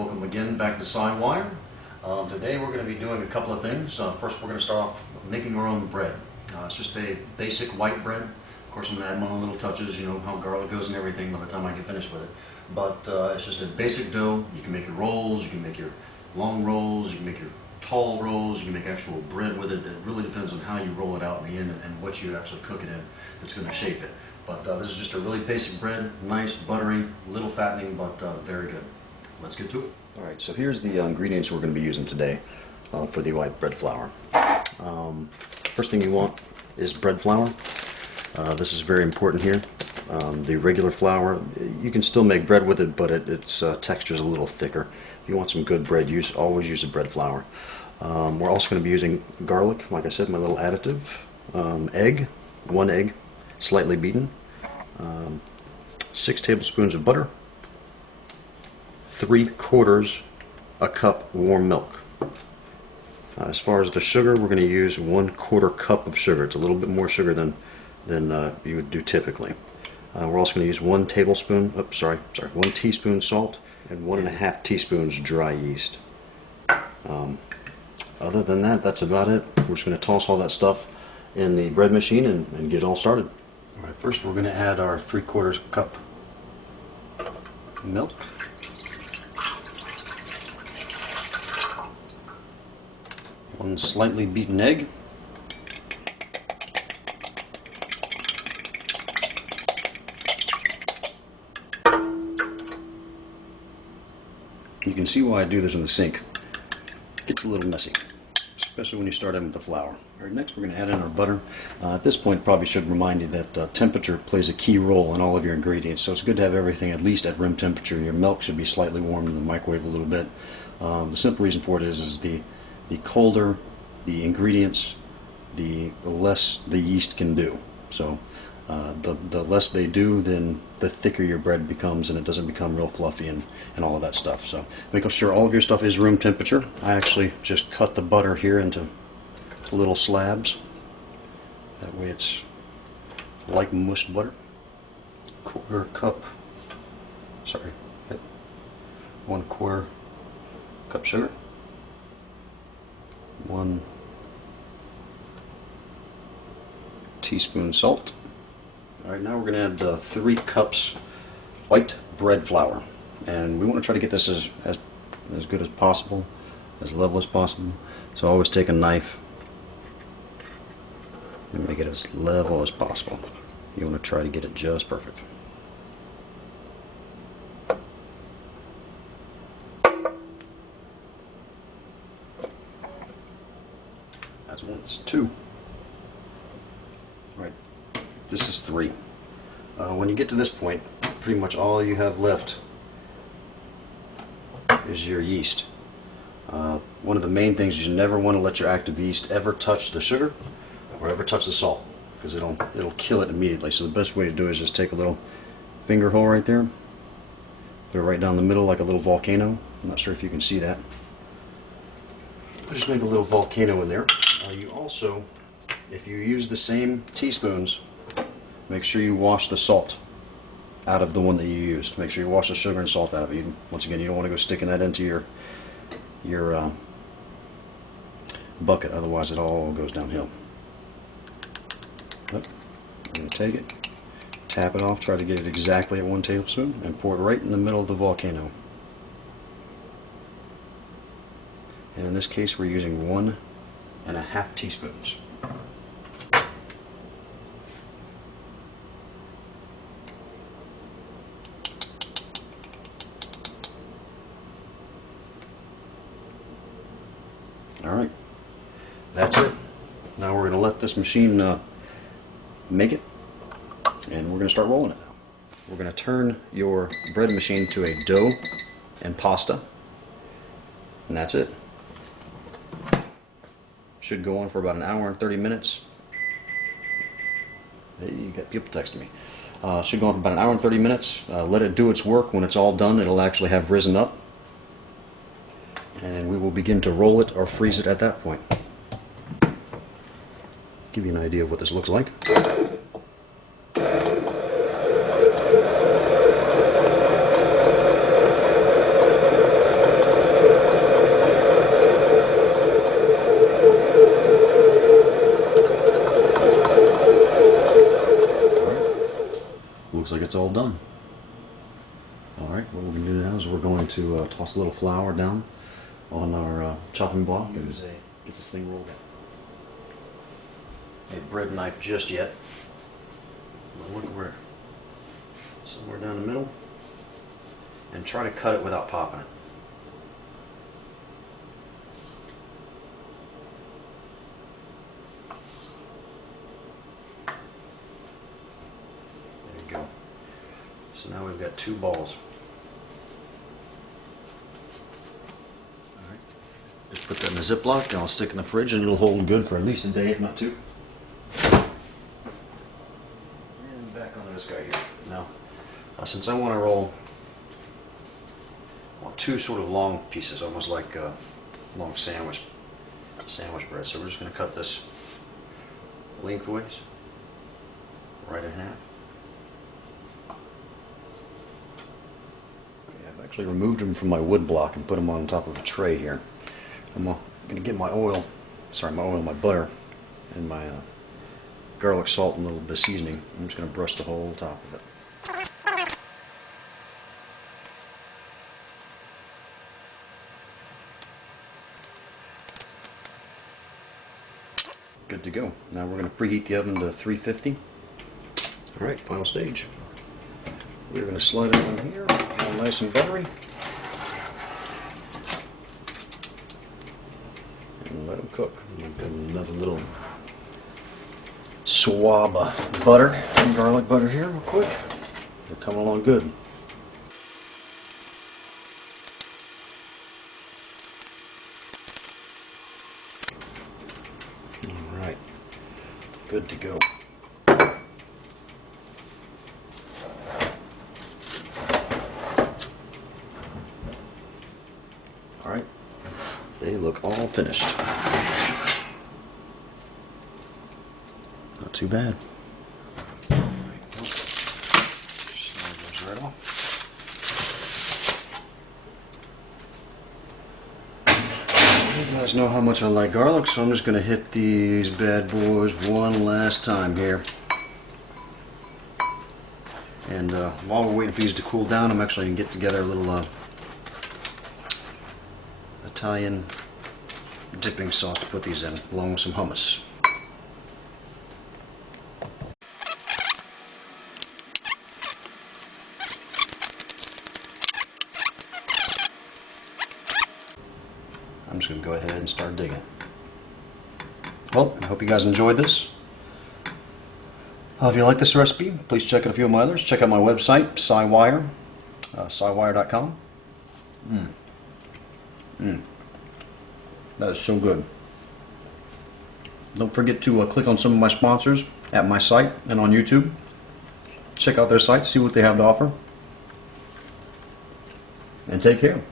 welcome again back to Sidewire. Today we're going to be doing a couple of things. First we're going to start off making our own bread. It's just a basic white bread. Of course I'm going to add my own little touches, you know how garlic goes and everything by the time I get finished with it. But it's just a basic dough. You can make your rolls, you can make your long rolls, you can make your tall rolls, you can make actual bread with it. It really depends on how you roll it out in the end and what you actually cook it in that's going to shape it. But this is just a really basic bread, nice, buttery, little fattening, but very good. Let's get to it. Alright, so here's the ingredients we're going to be using today for the white bread flour. First thing you want is bread flour. This is very important here. The regular flour, you can still make bread with it, but its texture is a little thicker. If you want some good bread, always use the bread flour. We're also going to be using garlic, like I said, my little additive. Egg, 1 egg, slightly beaten. 6 tablespoons of butter. 3/4 cup warm milk. As far as the sugar, we're going to use 1/4 cup of sugar. It's a little bit more sugar than you would do typically. We're also going to use 1 teaspoon salt and 1.5 teaspoons dry yeast. Other than that, that's about it. We're just going to toss all that stuff in the bread machine and get it all started. All right, first we're going to add our 3/4 cup milk. One slightly beaten egg. You can see why I do this in the sink. It gets a little messy, especially when you start in with the flour. All right, next we're going to add in our butter. At this point, probably should remind you that temperature plays a key role in all of your ingredients, so it's good to have everything at least at room temperature. Your milk should be slightly warmed in the microwave a little bit. The simple reason for it is the colder the ingredients, the less the yeast can do. So the less they do, then the thicker your bread becomes, and it doesn't become real fluffy and all of that stuff. So make sure all of your stuff is room temperature. I actually just cut the butter here into little slabs. That way it's like mushed butter. 1/4 cup sugar. 1 teaspoon salt. Alright, now we're going to add 3 cups white bread flour. And we want to try to get this as good as possible, as level as possible. So always take a knife and make it as level as possible. You want to try to get it just perfect. That's 1, it's 2. Right, this is 3. When you get to this point, pretty much all you have left is your yeast. One of the main things is you never want to let your active yeast ever touch the sugar or ever touch the salt, because it'll kill it immediately. So the best way to do it is just take a little finger hole right there, put it right down the middle like a little volcano. I'm not sure if you can see that. Just make a little volcano in there. You also, if you use the same teaspoons, make sure you wash the salt out of the one that you used. Make sure you wash the sugar and salt out of it. Once again, you don't want to go sticking that into your bucket, otherwise it all goes downhill. I'm going to take it, tap it off, try to get it exactly at 1 tablespoon, and pour it right in the middle of the volcano. And in this case, we're using 1.5 teaspoons. Alright, that's it. Now we're going to let this machine make it, and we're going to start rolling it. We're going to turn your bread machine to a dough and pasta, and that's it. Should go on for about 1 hour and 30 minutes. Hey, you got people texting me. Should go on for about 1 hour and 30 minutes. Let it do its work. When it's all done, it'll actually have risen up. And we will begin to roll it or freeze it at that point. Give you an idea of what this looks like. to toss a little flour down on our chopping block and get this thing rolled out. A bread knife just yet. But look where, somewhere down the middle, and try to cut it without popping it. There you go. So now we've got 2 balls. Alright. Just put that in a Ziploc and I'll stick it in the fridge and it'll hold good for at least a day, if not 2. And back onto this guy here. Now, since I want to roll 2 sort of long pieces, almost like long sandwich bread, so we're just going to cut this lengthways, right in half. I've actually removed them from my wood block and put them on top of a tray here. I'm going to get my my butter, and my garlic, salt, and a little bit of seasoning. I'm just going to brush the whole top of it. Good to go. Now we're going to preheat the oven to 350. Alright, final stage. We're going to slide it on here, all nice and buttery. And let them cook. Give them another little swab of butter, and garlic butter here real quick. They're coming along good. Alright, good to go. Alright, they look all finished. Not too bad. Slide those right off. You guys know how much I like garlic, so I'm just going to hit these bad boys one last time here. And while we're waiting for these to cool down, I'm actually going to get together a little Italian dipping sauce to put these in, along with some hummus. I'm just going to go ahead and start digging. Well, I hope you guys enjoyed this. If you like this recipe, please check out a few of my others. Check out my website, SciWire, SciWire.com. That is so good. Don't forget to click on some of my sponsors at my site and on YouTube. Check out their sites, see what they have to offer. And take care.